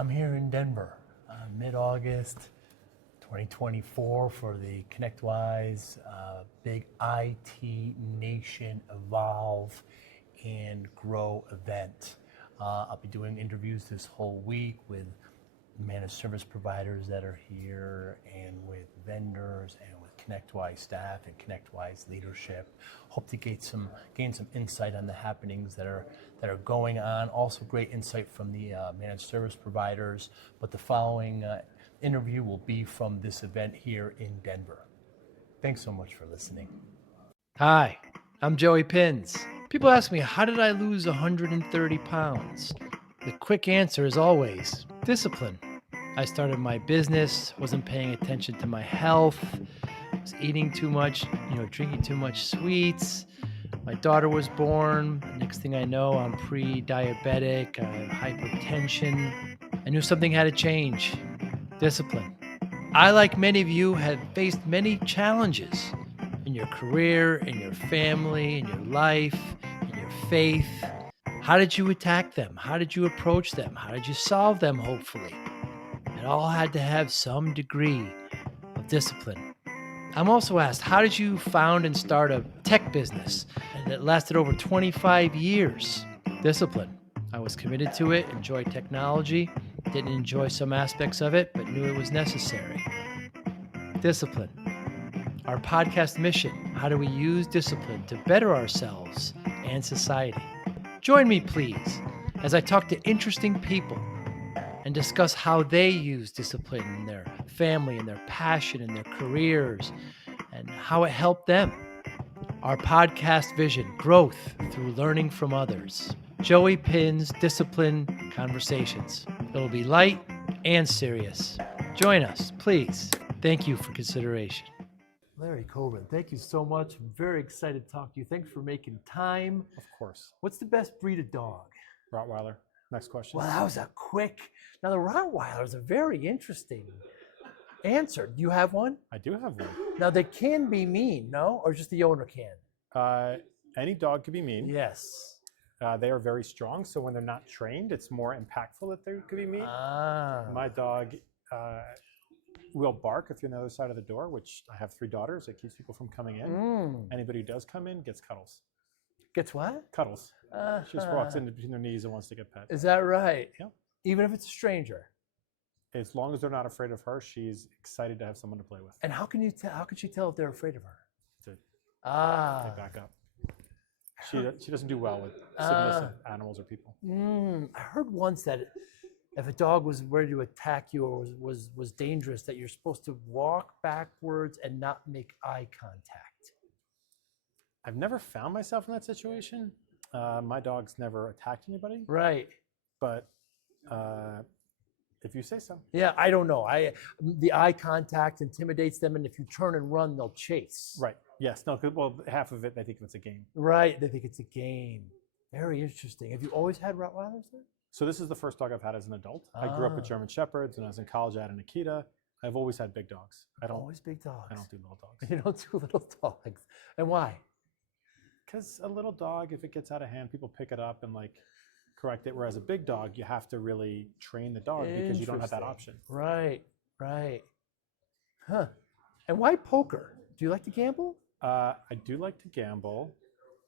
I'm here in Denver, mid-August 2024 for the ConnectWise Big IT Nation Evolve and Grow event. I'll be doing interviews this whole week with managed service providers that are here and with vendors and with ConnectWise staff and ConnectWise leadership. Hope to gain some insight on the happenings that are going on. Also great insight from the managed service providers. But the following interview will be from this event here in Denver. Thanks so much for listening. Hi, I'm Joey Pinz. People ask me, how did I lose 130 pounds? The quick answer is always discipline. I started my business, wasn't paying attention to my health, was eating too much, drinking too much sweets. My daughter was born. Next thing I know, I'm pre-diabetic, I have hypertension. I knew something had to change. Discipline. I, like many of you, have faced many challenges in your career, in your family, in your life, in your faith. How did you attack them? How did you approach them? How did you solve them, hopefully? It all had to have some degree of discipline. I'm also asked, how did you found and start a tech business that lasted over 25 years? Discipline. I was committed to it, enjoyed technology, didn't enjoy some aspects of it, but knew it was necessary. Discipline. Our podcast mission, how do we use discipline to better ourselves and society? Join me, please, as I talk to interesting people and discuss how they use discipline in their family and their passion and their careers and how it helped them. Our podcast vision, growth through learning from others. Joey Pinz Discipline Conversations. It'll be light and serious. Join us, please. Thank you for consideration. Larry Cobrin, thank you so much. I'm very excited to talk to you. Thanks for making time. Of course. What's the best breed of dog? Rottweiler. Next question. Well, that was a quick. Now, the Rottweiler is a very interesting answer. Do you have one? I do have one. Now, they can be mean, no? Or just the owner can? Any dog could be mean. Yes. They are very strong, so when they're not trained, it's more impactful that they could be mean. My dog will bark if you're on the other side of the door, which I have 3 daughters. It keeps people from coming in. Anybody who does come in gets cuddles. Gets what? Cuddles. She just walks in between their knees and wants to get pet. Is that right? Yeah. Even if it's a stranger? As long as they're not afraid of her, she's excited to have someone to play with. And how can she tell if they're afraid of her? They back up. She doesn't do well with submissive animals or people. I heard once that if a dog was ready to attack you or was dangerous, that you're supposed to walk backwards and not make eye contact. I've never found myself in that situation. My dog's never attacked anybody. Right. But if you say so. Yeah, I don't know. The eye contact intimidates them, and if you turn and run, they'll chase. Right. Yes. No. Well, half of it, they think it's a game. Right. They think it's a game. Very interesting. Have you always had Rottweilers then? So this is the first dog I've had as an adult. I grew up with German Shepherds. When I was in college, I had an Akita. I've always had big dogs. Always big dogs. I don't do little dogs. You don't do little dogs. And why? Because a little dog, if it gets out of hand, people pick it up and correct it. Whereas a big dog, you have to really train the dog because you don't have that option. Right. Huh. And why poker? Do you like to gamble? I do like to gamble.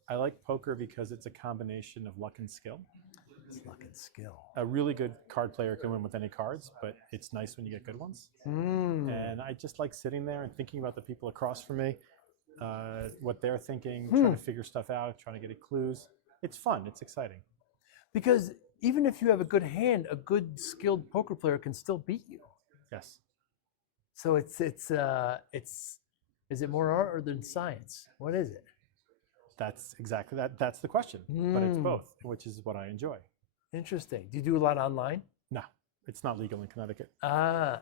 I like poker because it's a combination of luck and skill. It's luck and skill. A really good card player can win with any cards, but it's nice when you get good ones. And I just like sitting there and thinking about the people across from me, what they're thinking, trying to figure stuff out, trying to get clues. It's fun. It's exciting. Because even if you have a good hand, a good skilled poker player can still beat you. Yes. So is it more art than science? What is it? That's exactly that. That's the question. But it's both, which is what I enjoy. Interesting. Do you do a lot online? No, it's not legal in Connecticut. And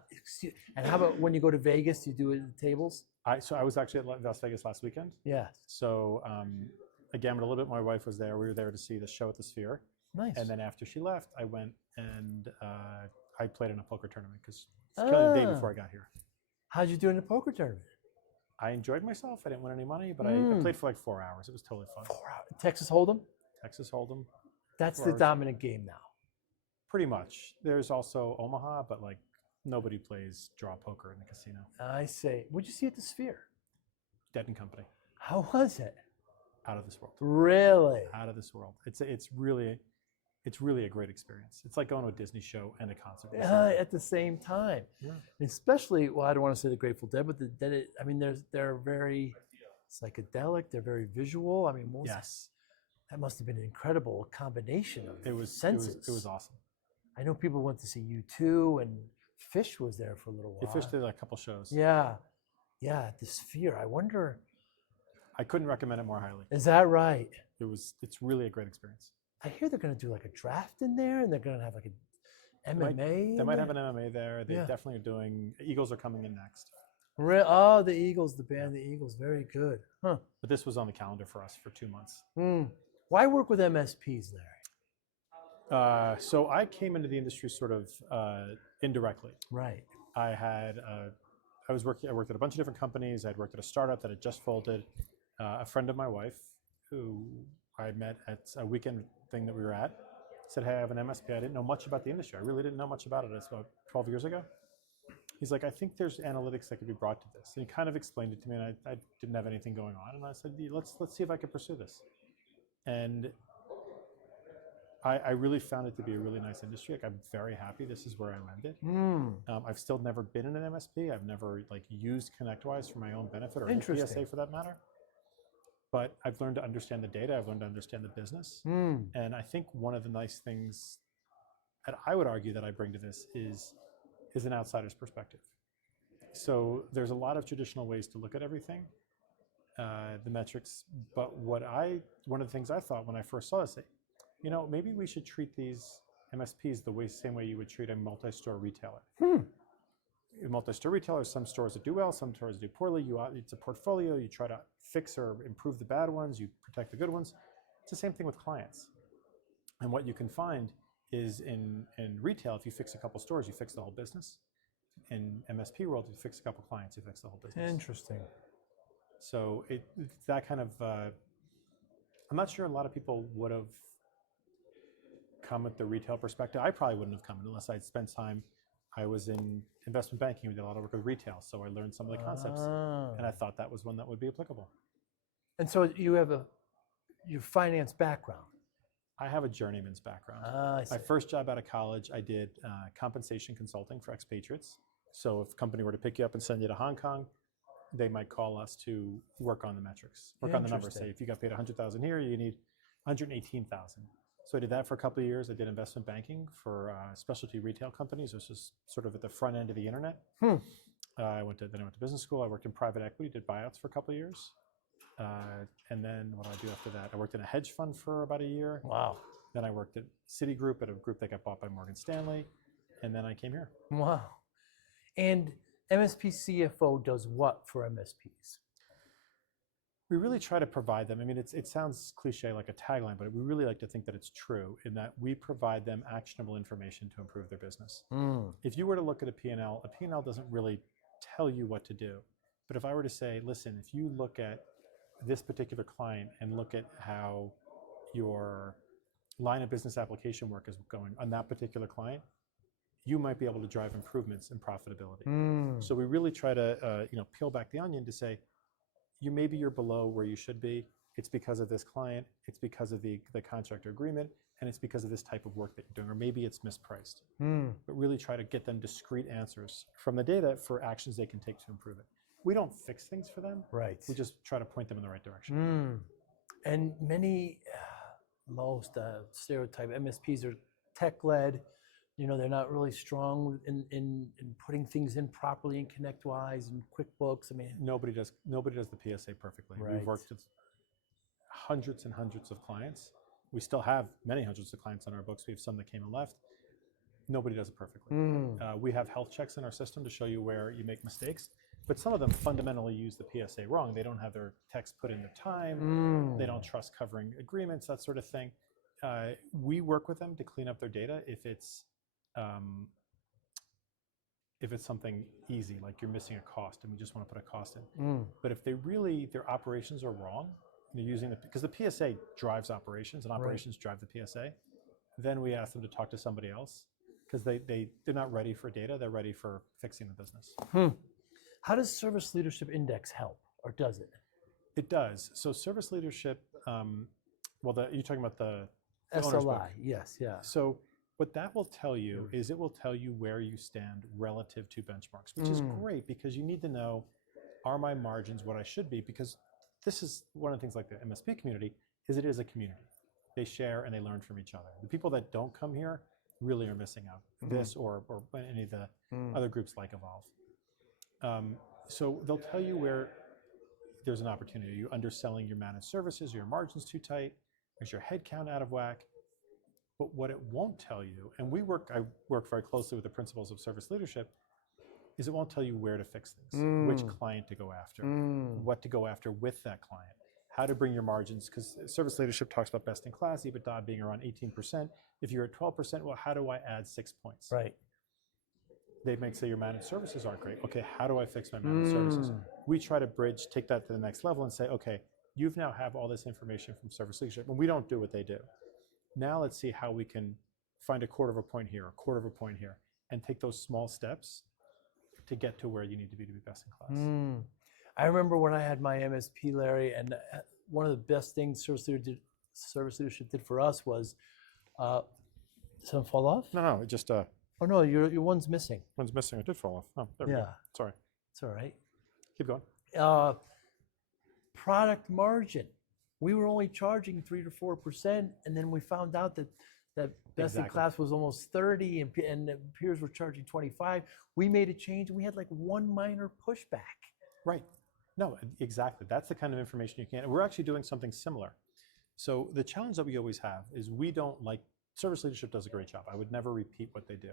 how about when you go to Vegas, you do it at the tables? So I was actually at Las Vegas last weekend. Yeah. So I gambled a little bit. My wife was there. We were there to see the show at the Sphere. Nice. And then after she left, I went and I played in a poker tournament because it's kind of the day before I got here. How'd you do in the poker tournament? I enjoyed myself. I didn't win any money, but I played for 4 hours. It was totally fun. 4 hours. Texas Hold'em? Texas Hold'em. That's the dominant game now. Pretty much. There's also Omaha, but like nobody plays draw poker in the casino. I say, what'd you see at the Sphere? Dead and Company. How was it? Out of this world. Really? Out of this world. It's really a great experience. It's like going to a Disney show and a concert. At the same time. Yeah. Especially, well, I don't want to say the Grateful Dead, but the Dead, I mean, they're very psychedelic. They're very visual. I mean, Yes. that must have been an incredible combination of senses. It was awesome. I know people went to see U2, and Fish was there for a little while. Fish did like a couple shows. Yeah. At the Sphere. I wonder. I couldn't recommend it more highly. Is that right? It's really a great experience. I hear they're going to do like a draft in there, and they're going to have like an MMA. They might have an MMA there. They Yeah. definitely are doing. Eagles are coming in next. Oh, the Eagles, the band, the Eagles, very good. Huh. But this was on the calendar for us for 2 months. Why work with MSPs, Larry? So I came into the industry sort of indirectly. Right. I worked at a bunch of different companies. I'd worked at a startup that had just folded. A friend of my wife, who I met at a weekend thing that we were at, said, "Hey, I have an MSP." I didn't know much about the industry. I really didn't know much about it. It's about 12 years ago. He's like, "I think there's analytics that could be brought to this." And he kind of explained it to me, and I didn't have anything going on. And I said, let's see if I could pursue this. And I really found it to be a really nice industry. Like, I'm very happy this is where I landed. I've still never been in an MSP. I've never like used ConnectWise for my own benefit, or any PSA for that matter. But I've learned to understand the data. I've learned to understand the business. And I think one of the nice things that I would argue that I bring to this is an outsider's perspective. So there's a lot of traditional ways to look at everything, the metrics. But one of the things I thought when I first saw this, maybe we should treat these MSPs the same way you would treat a multi-store retailer. A multi-store retailer, some stores that do well, some stores that do poorly. It's a portfolio. You try to fix or improve the bad ones. You protect the good ones. It's the same thing with clients. And what you can find is in retail, if you fix a couple stores, you fix the whole business. In MSP world, if you fix a couple clients, you fix the whole business. Interesting. So it's that kind of, I'm not sure a lot of people would have come at the retail perspective. I probably wouldn't have come unless I'd spent time. I was in investment banking. We did a lot of work with retail, so I learned some of the concepts, and I thought that was one that would be applicable. And so you have your finance background. I have a journeyman's background. I see. My first job out of college, I did compensation consulting for expatriates. So if a company were to pick you up and send you to Hong Kong, they might call us to work on the metrics, work on the numbers. Say if you got paid $100,000 here, you need $118,000. So I did that for a couple of years. I did investment banking for specialty retail companies. It was just sort of at the front end of the internet. Then I went to business school. I worked in private equity, did buyouts for a couple of years. And then what did I do after that? I worked in a hedge fund for about a year. Wow. Then I worked at Citigroup, at a group that got bought by Morgan Stanley. And then I came here. Wow. And MSP CFO does what for MSPs? We really try to provide them. I mean, it sounds cliche like a tagline, but we really like to think that it's true in that we provide them actionable information to improve their business. If you were to look at a P&L doesn't really tell you what to do. But if I were to say, listen, if you look at this particular client and look at how your line of business application work is going on that particular client, you might be able to drive improvements in profitability. So we really try to peel back the onion to say, maybe you're below where you should be. It's because of this client. It's because of the contractor agreement, and it's because of this type of work that you're doing, or maybe it's mispriced. But really try to get them discrete answers from the data for actions they can take to improve it. We don't fix things for them. Right. We just try to point them in the right direction. And most stereotype MSPs are tech-led. They're not really strong in putting things in properly in ConnectWise and QuickBooks. I mean, nobody does the PSA perfectly. Right. We've worked with hundreds and hundreds of clients. We still have many hundreds of clients on our books. We have some that came and left. Nobody does it perfectly. We have health checks in our system to show you where you make mistakes, but some of them fundamentally use the PSA wrong. They don't have their techs put in their time. They don't trust covering agreements, that sort of thing. We work with them to clean up their data if it's something easy, like you're missing a cost and we just want to put a cost in. But if their operations are wrong, because the PSA drives operations and operations drive the PSA, then we ask them to talk to somebody else because they're not ready for data. They're ready for fixing the business. How does service leadership index help, or does it? It does. So service leadership, you're talking about the owner's book. SLI, yes, yeah. So what that will tell you is it will tell you where you stand relative to benchmarks, which is great because you need to know, are my margins what I should be? Because this is one of the things like the MSP community is it is a community. They share and they learn from each other. The people that don't come here really are missing out. This or any of the other groups like Evolve. So they'll tell you where there's an opportunity. You're underselling your managed services, your margins too tight, is your headcount out of whack. But what it won't tell you, and I work very closely with the principles of service leadership, is it won't tell you where to fix things, which client to go after, what to go after with that client, how to bring your margins, because service leadership talks about best in class, EBITDA being around 18%. If you're at 12%, well, how do I add 6 points? Right. They might say your managed services aren't great. Okay, how do I fix my managed services? We try to take that to the next level and say, okay, you've now have all this information from service leadership, and we don't do what they do. Now let's see how we can find a quarter of a point here, a quarter of a point here, and take those small steps to get to where you need to be best in class. I remember when I had my MSP, Larry, and one of the best things service leadership did for us was, something fall off? No, it just Oh no, your one's missing. one's missing. It did fall off. Oh, there we go. Sorry. It's all right. Keep going. Product margin. We were only charging 3 to 4%, and then we found out that best in class was almost 30, and the peers were charging 25. We made a change, and we had like one minor pushback. Right. No, exactly. That's the kind of information you can. We're actually doing something similar. So the challenge that we always have is we don't like, service leadership does a great job. I would never repeat what they do.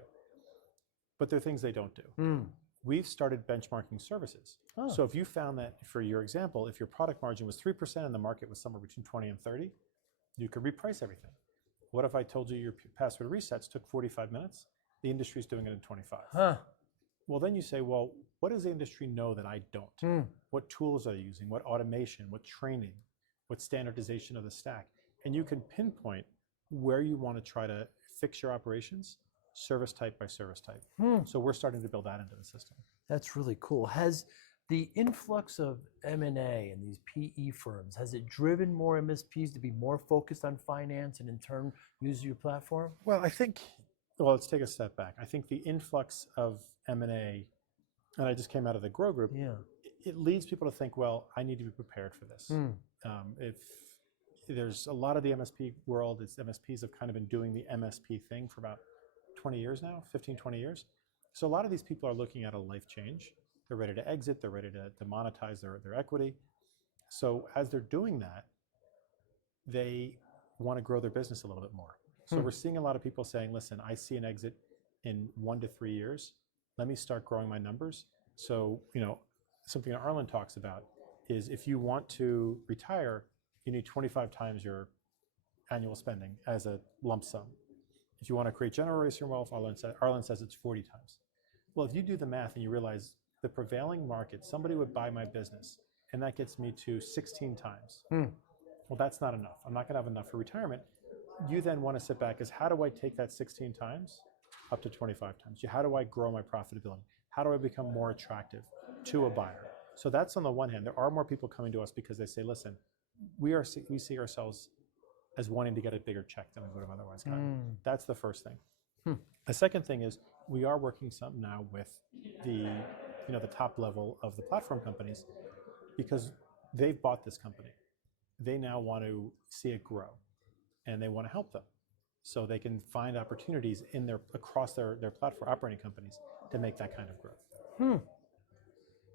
But there are things they don't do. We've started benchmarking services. Oh. So if you found that, for your example, if your product margin was 3% and the market was somewhere between 20 and 30, you could reprice everything. What if I told you your password resets took 45 minutes? The industry's doing it in 25. Well, then you say, well, what does the industry know that I don't? What tools are they using? What automation? What training? What standardization of the stack? And you can pinpoint where you want to try to fix your operations, service type by service type. So we're starting to build that into the system. That's really cool. Has the influx of M&A and these PE firms, has it driven more MSPs to be more focused on finance and in turn use your platform? Well, let's take a step back. I think the influx of M&A, and I just came out of the Grow Group, it leads people to think, well, I need to be prepared for this. If there's a lot of the MSP world, MSPs have kind of been doing the MSP thing for about 20 years now, 15, 20 years. So a lot of these people are looking at a life change. They're ready to exit. They're ready to monetize their equity. So as they're doing that, they want to grow their business a little bit more. So we're seeing a lot of people saying, listen, I see an exit in 1 to 3 years. Let me start growing my numbers. So, something that Arlen talks about is if you want to retire, you need 25 times your annual spending as a lump sum. If you want to create generational wealth, Arlen says it's 40 times. Well, if you do the math and you realize the prevailing market, somebody would buy my business, and that gets me to 16 times. Well, that's not enough. I'm not going to have enough for retirement. You then want to sit back as, how do I take that 16 times up to 25 times? How do I grow my profitability? How do I become more attractive to a buyer? So that's on the one hand. There are more people coming to us because they say, listen, we see ourselves as wanting to get a bigger check than we would have otherwise gotten. That's the first thing. The second thing is we are working some now with the top level of the platform companies because they've bought this company. They now want to see it grow, and they want to help them so they can find opportunities across their platform operating companies to make that kind of growth.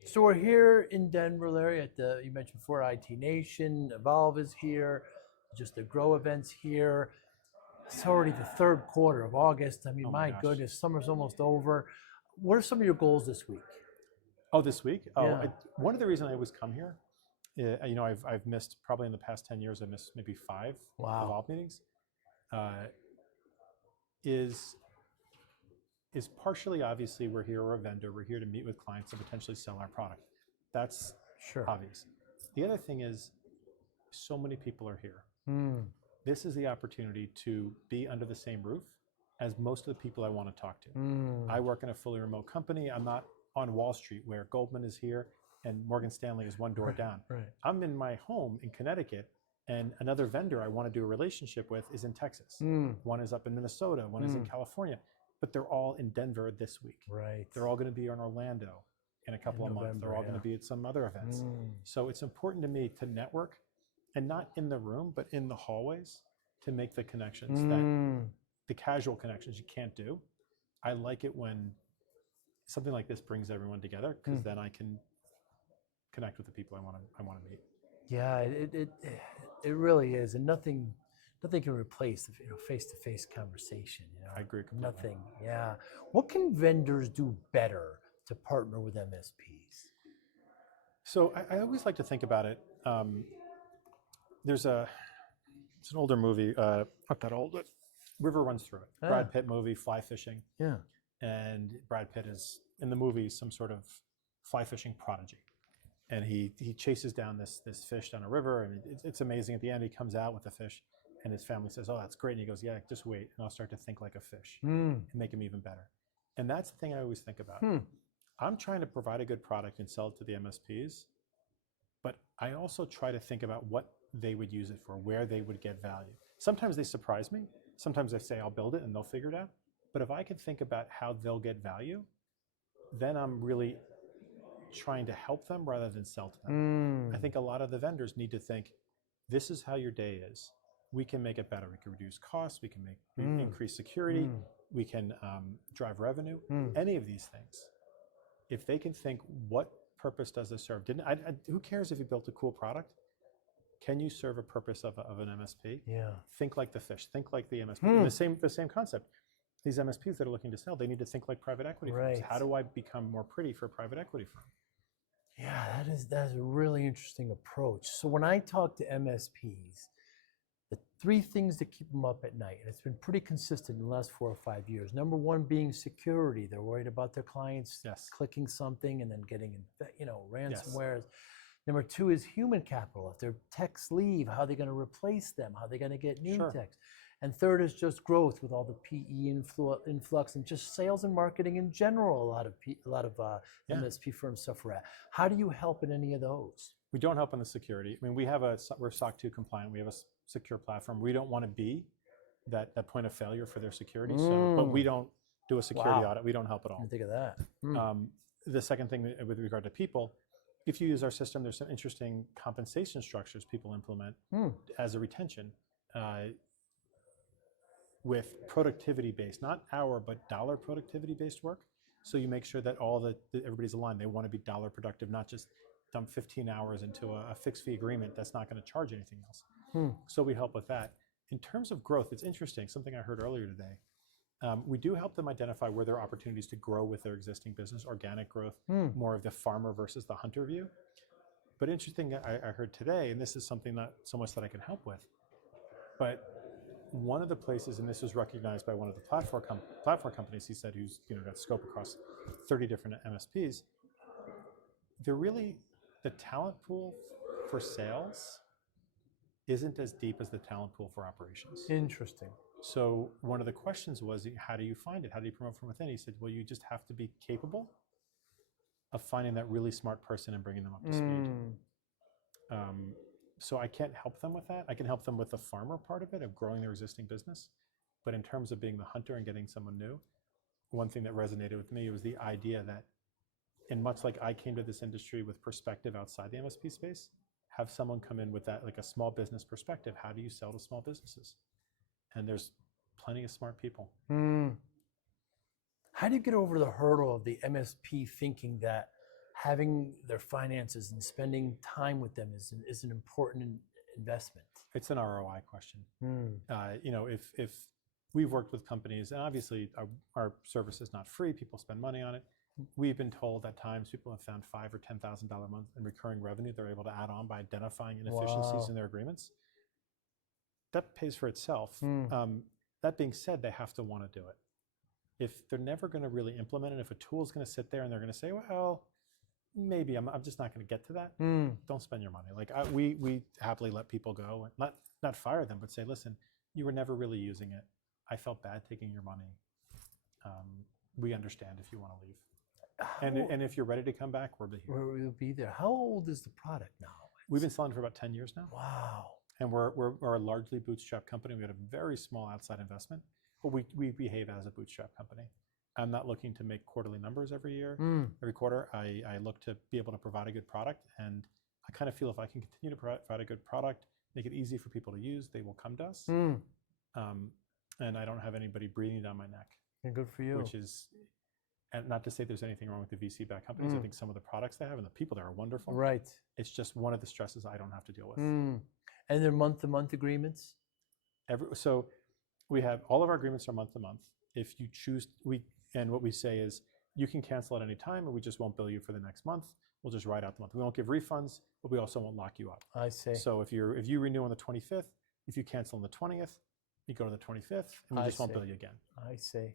So we're here in Denver, Larry, you mentioned before, IT Nation, Evolve is here, just the Grow events here. It's already the third quarter of August. I mean, my goodness, summer's almost over. What are some of your goals this week? Oh, this week? One of the reasons I always come here, I've missed, probably in the past 10 years, I missed maybe 5 Evolve meetings, is partially, obviously, we're a vendor. We're here to meet with clients and potentially sell our product. That's obvious. The other thing is, so many people are here. This is the opportunity to be under the same roof as most of the people I want to talk to. I work in a fully remote company. I'm not on Wall Street where Goldman is here and Morgan Stanley is one door down. Right. I'm in my home in Connecticut, and another vendor I want to do a relationship with is in Texas. One is up in Minnesota, one is in California, but they're all in Denver this week. Right. They're all going to be in Orlando in a couple of months. They're all going to be at some other events. So it's important to me to network, and not in the room, but in the hallways, to make the connections that the casual connections you can't do. I like it when something like this brings everyone together, because then I can connect with the people I want to meet. Yeah, it really is, and nothing can replace the face-to-face conversation. I agree completely. Nothing. Yeah. What can vendors do better to partner with MSPs? So I always like to think about it. It's an older movie, not that old, but river runs through it. Brad Pitt movie, fly fishing. Yeah. And Brad Pitt is in the movie some sort of fly fishing prodigy. And he chases down this fish down a river, and it's amazing. At the end, he comes out with the fish, and his family says, "Oh, that's great." And he goes, "Yeah, just wait, and I'll start to think like a fish and make him even better." And that's the thing I always think about. I'm trying to provide a good product and sell it to the MSPs, but I also try to think about what they would use it for, where they would get value. Sometimes they surprise me. Sometimes I say, "I'll build it," and they'll figure it out. But if I can think about how they'll get value, then I'm really trying to help them rather than sell to them. I think a lot of the vendors need to think, this is how your day is. We can make it better. We can reduce costs. We can increase security. We can drive revenue. Any of these things. If they can think, what purpose does this serve? Who cares if you built a cool product? Can you serve a purpose of an MSP? Yeah. Think like the fish. Think like the MSP. The same concept. These MSPs that are looking to sell, they need to think like private equity firms. How do I become more pretty for a private equity firm? Yeah, that is a really interesting approach. So when I talk to MSPs, the three things that keep them up at night, and it's been pretty consistent in the last 4 or 5 years. Number one being security. They're worried about their clients clicking something and then getting ransomwares. Number two is human capital. If their techs leave, how are they going to replace them? How are they going to get new techs? And third is just growth with all the PE influx and just sales and marketing in general. A lot of MSP firms suffer at. How do you help in any of those? We don't help in the security. I mean, we're SOC 2 compliant. We have a secure platform. We don't want to be that point of failure for their security. So, but we don't do a security audit. We don't help at all. I didn't think of that. The second thing with regard to people, if you use our system, there's some interesting compensation structures people implement as a retention. With productivity-based, not hour, but dollar productivity-based work. So you make sure that everybody's aligned. They want to be dollar productive, not just dump 15 hours into a fixed fee agreement that's not going to charge anything else. So we help with that. In terms of growth, it's interesting, something I heard earlier today. We do help them identify where there are opportunities to grow with their existing business, organic growth, more of the farmer versus the hunter view. But interesting, I heard today, and this is something not so much that I can help with, but one of the places, and this was recognized by one of the platform companies, he said, who's got scope across 30 different MSPs, the talent pool for sales isn't as deep as the talent pool for operations. Interesting. So one of the questions was, how do you find it? How do you promote from within? He said, well, you just have to be capable of finding that really smart person and bringing them up to speed. So I can't help them with that. I can help them with the farmer part of it, of growing their existing business. But in terms of being the hunter and getting someone new, one thing that resonated with me was the idea that, and much like I came to this industry with perspective outside the MSP space, have someone come in with that, like a small business perspective. How do you sell to small businesses? And there's plenty of smart people. How do you get over the hurdle of the MSP thinking that having their finances and spending time with them is an important investment? It's an ROI question. If we've worked with companies, and obviously our service is not free, people spend money on it. We've been told at times people have found $5,000 or $10,000 a month in recurring revenue they're able to add on by identifying inefficiencies in their agreements. That pays for itself. That being said, they have to want to do it. If they're never going to really implement it, if a tool is going to sit there and they're going to say, well, maybe I'm just not going to get to that, don't spend your money. Like we happily let people go, and not fire them, but say, listen, you were never really using it. I felt bad taking your money. We understand if you want to leave. How- And if you're ready to come back, we'll be here. We'll be there. How old is the product now? We've been selling for about 10 years now. Wow. And we're a largely bootstrap company. We had a very small outside investment, but we behave as a bootstrap company. I'm not looking to make quarterly numbers every year, every quarter. I look to be able to provide a good product. And I kind of feel if I can continue to provide a good product, make it easy for people to use, they will come to us. And I don't have anybody breathing down my neck. And good for you. Which is, and not to say there's anything wrong with the VC-backed companies. I think some of the products they have and the people there are wonderful. Right. It's just one of the stresses I don't have to deal with. And they're month-to-month agreements? So we have, all of our agreements are month-to-month. If you choose, and what we say is, you can cancel at any time and we just won't bill you for the next month. We'll just write out the month. We won't give refunds, but we also won't lock you up. I see. So if you renew on the 25th, if you cancel on the 20th, you go to the 25th, and we just won't bill you again. I see.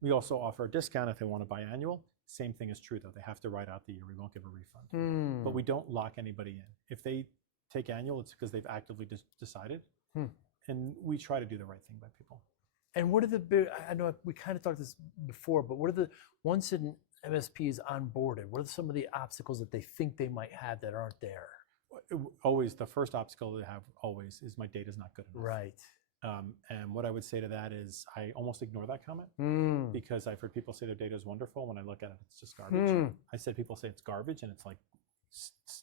We also offer a discount if they want to buy annual. Same thing is true though. They have to write out the year. We won't give a refund. But we don't lock anybody in. If they take annual, it's because they've actively decided. And we try to do the right thing by people. And what are the big, I know we kind of talked this before, but what are the, once an MSP is onboarded, what are some of the obstacles that they think they might have that aren't there? Always, the first obstacle they have always is my data's not good enough. Right. And what I would say to that is I almost ignore that comment because I've heard people say their data is wonderful. When I look at it, it's just garbage. I said people say it's garbage and it's like,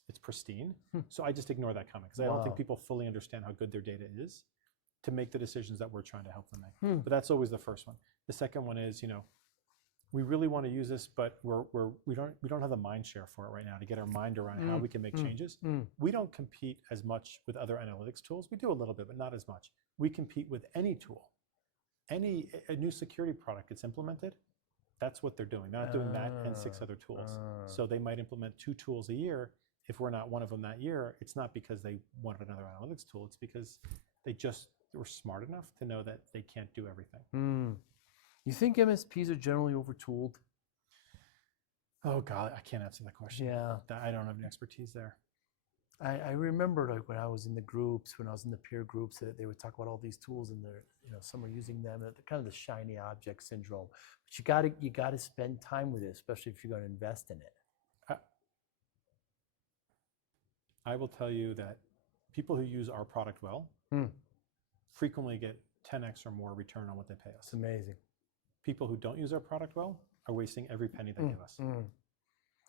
it's pristine. So I just ignore that comment because I don't think people fully understand how good their data is to make the decisions that we're trying to help them make. But that's always the first one. The second one is, we really want to use this, but we don't have the mind share for it right now to get our mind around how we can make changes. We don't compete as much with other analytics tools. We do a little bit, but not as much. We compete with any tool. A new security product gets implemented, that's what they're doing. They're not doing that and 6 other tools. So they might implement 2 tools a year. If we're not one of them that year, it's not because they wanted another analytics tool. It's because they just were smart enough to know that they can't do everything. You think MSPs are generally overtooled? Oh God, I can't answer that question. Yeah. I don't have any expertise there. I remember like when I was in the groups, when I was in the peer groups, that they would talk about all these tools and they're, some are using them, kind of the shiny object syndrome. But you gotta spend time with it, especially if you're going to invest in it. I will tell you that people who use our product well frequently get 10x or more return on what they pay us. It's amazing. People who don't use our product well are wasting every penny they give us.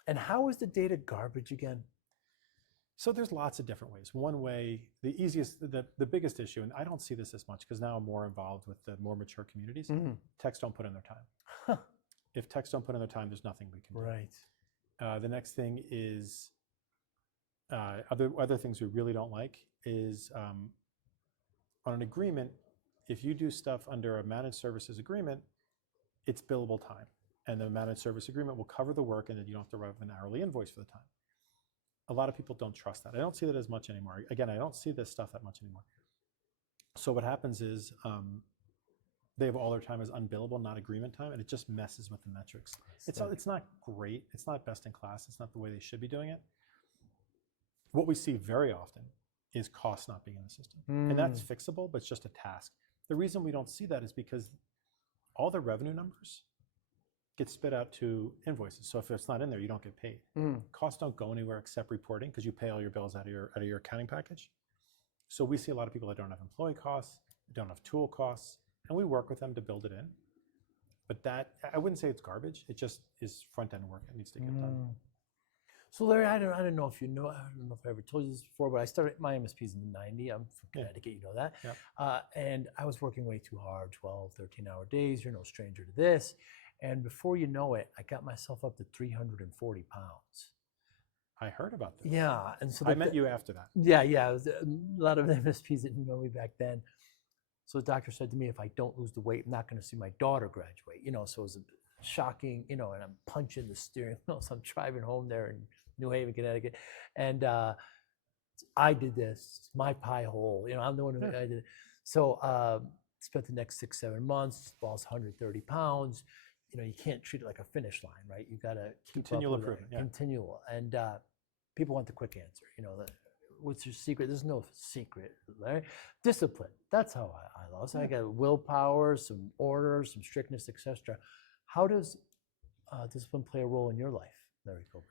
And how is the data garbage again? So there's lots of different ways. One way, the easiest, the biggest issue, and I don't see this as much because now I'm more involved with the more mature communities, techs don't put in their time. If techs don't put in their time, there's nothing we can do. Right. The next thing is, other things we really don't like is on an agreement, if you do stuff under a managed services agreement, it's billable time. And the managed service agreement will cover the work and then you don't have to write an hourly invoice for the time. A lot of people don't trust that. I don't see that as much anymore. Again, I don't see this stuff that much anymore. So what happens is they have all their time as unbillable, not agreement time, and it just messes with the metrics. It's not great. It's not best in class. It's not the way they should be doing it. What we see very often is cost not being in the system. And that's fixable, but it's just a task. The reason we don't see that is because all the revenue numbers get spit out to invoices. So if it's not in there, you don't get paid. Costs don't go anywhere except reporting because you pay all your bills out of your accounting package. So we see a lot of people that don't have employee costs, don't have tool costs, and we work with them to build it in. But that, I wouldn't say it's garbage. It just is front-end work that needs to get done. So Larry, I don't know if you know, I don't know if I ever told you this before, but I started my MSPs in the 90s. I'm from Connecticut, you know that. Yep. And I was working way too hard, 12, 13-hour days. You're no stranger to this. And before you know it, I got myself up to 340 pounds. I heard about this. Yeah. And so I met you after that. Yeah. It was a lot of MSPs didn't know me back then. So the doctor said to me, if I don't lose the weight, I'm not going to see my daughter graduate. So it was shocking, and I'm punching the steering wheel. So I'm driving home there in New Haven, Connecticut. And I did this, it's my pie hole. I'm the one who I did it. So spent the next 6-7 months, lost 130 pounds. You can't treat it like a finish line, right? You got to keep continual up with improvement. Continual. And people want the quick answer. what's your secret? There's no secret, Larry. Discipline. That's how I lost. I got willpower, some order, some strictness, etc. How does discipline play a role in your life, Larry Cobrin?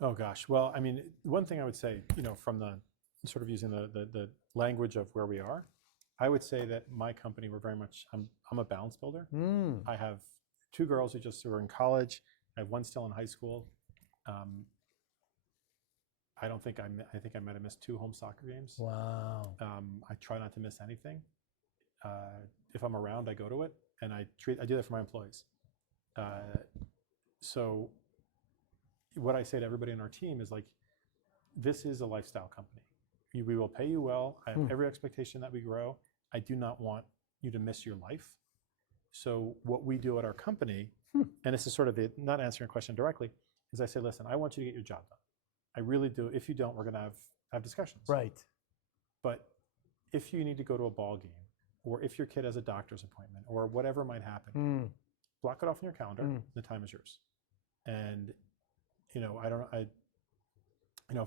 Oh gosh. Well, I mean, one thing I would say, from the sort of using the language of where we are, I would say that my company, we're very much, I'm a balance builder. I have 2 girls who are in college. I have one still in high school. I think I might have missed 2 home soccer games. Wow. I try not to miss anything. If I'm around, I go to it, and I do that for my employees. So what I say to everybody on our team is like, this is a lifestyle company. We will pay you well. I have every expectation that we grow. I do not want you to miss your life. So what we do at our company, and this is sort of not answering your question directly, is I say, listen, I want you to get your job done. I really do. If you don't, we're going to have discussions. Right. But if you need to go to a ball game, or if your kid has a doctor's appointment, or whatever might happen, block it off in your calendar. The time is yours. And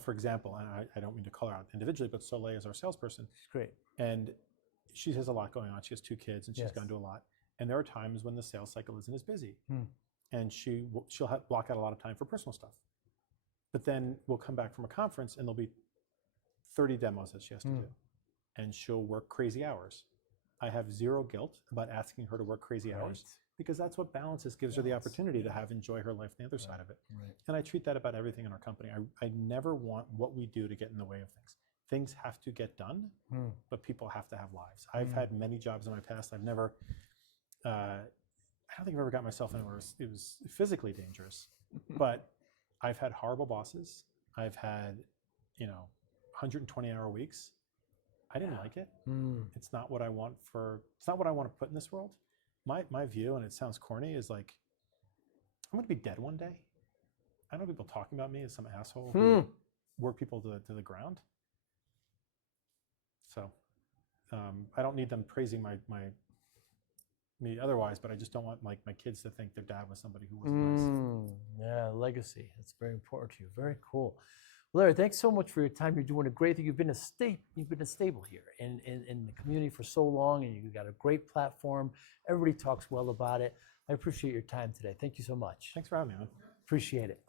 for example, and I don't mean to call her out individually, but Soleil is our salesperson. It's great. And she has a lot going on. She has 2 kids, and she's gone to a lot. And there are times when the sales cycle isn't as busy, and she'll block out a lot of time for personal stuff. But then we'll come back from a conference, and there'll be 30 demos that she has to do, and she'll work crazy hours. I have zero guilt about asking her to work crazy hours, because that's what balance is, gives her the opportunity to enjoy her life on the other side of it. Right. And I treat that about everything in our company. I never want what we do to get in the way of things. Things have to get done, but people have to have lives. I've had many jobs in my past. I've never, I don't think I've ever got myself anywhere it was physically dangerous, but I've had horrible bosses. I've had, 120-hour weeks. I didn't like it. It's not what I want it's not what I want to put in this world. My view, and it sounds corny, is like, I'm going to be dead one day. I don't want people talking about me as some asshole who work people to the ground. So I don't need them praising me otherwise, but I just don't want my kids to think their dad was somebody who wasn't nice. Yeah, legacy. That's very important to you. Very cool. Larry, thanks so much for your time. You're doing a great thing. You've been a staple here in the community for so long, and you've got a great platform. Everybody talks well about it. I appreciate your time today. Thank you so much. Thanks for having me, man. Appreciate it.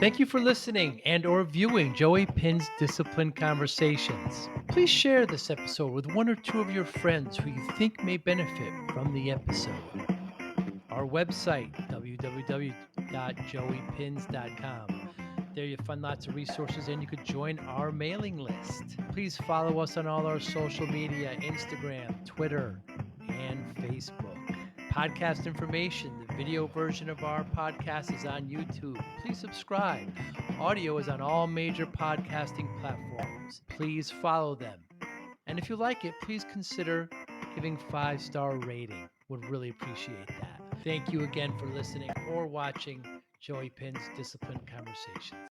Thank you for listening and or viewing Joey Pinz Discipline Conversations. Please share this episode with 1 or 2 of your friends who you think may benefit from the episode. Our website, www.joeypinz.com. There you'll find lots of resources, and you could join our mailing list. Please follow us on all our social media, Instagram, Twitter, and Facebook. Podcast information, the video version of our podcast is on YouTube. Please subscribe. Audio is on all major podcasting platforms. Please follow them. And if you like it, please consider giving 5-star rating. Would really appreciate that. Thank you again for listening or watching Joey Pinz Discipline Conversations.